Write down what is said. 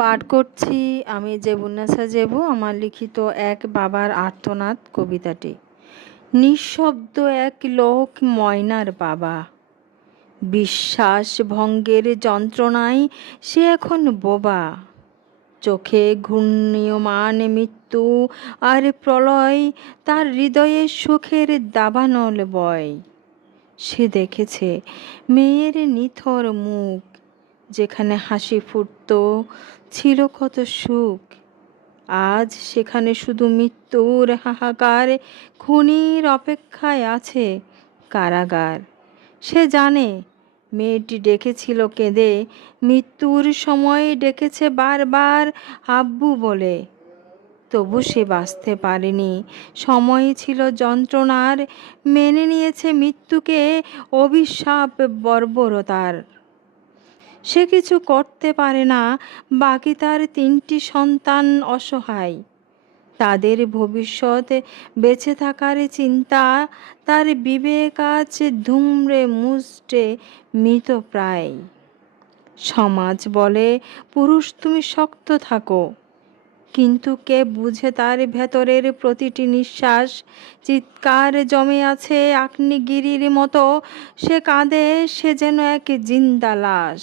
পাঠ করছি, আমি জেবুন্নেসা জেবু, আমার লিখিত এক বাবার আর্তনাদ কবিতাটি। নিঃশব্দ এক লোক ময়নার বাবা। বিশ্বাস ভঙ্গের যন্ত্রণায় সে এখন বোবা। চোখে ঘূর্ণীয়মান মৃত্যু আর প্রলয়, তার হৃদয়ে সুখের দাবানল বয়। সে দেখেছে মেয়ের নিথর মুখ যেখানে হাসি ফুটত, ছিল কত সুখ। আজ সেখানে শুধু মৃত্যুর হাহাকার, খুনির অপেক্ষায় আছে কারাগার। সে জানে, মেয়েটি ডেকেছিল কেঁদে, মৃত্যুর সময় ডেকেছে বারবার আব্বু বলে। তবু সে বাঁচতে পারেনি। সময় ছিল যন্ত্রণার, মেনে নিয়েছে মৃত্যুকে অভিশাপ বর্বরতার। সে কিছু করতে পারে না, বাকি তার তিনটি সন্তান অসহায়। তাদের ভবিষ্যৎ বেঁচে থাকার চিন্তা, তার বিবেক আজ ধুমড়ে মুষ্টে মৃত প্রায়। সমাজ বলে, পুরুষ, তুমি শক্ত থাকো। কিন্তু কে বুঝে তার ভেতরের প্রতিটি নিঃশ্বাস? চিৎকার জমে আছে আগ্নেয়গিরির মতো। সে কাঁদে, সে যেন এক জিন্দা লাশ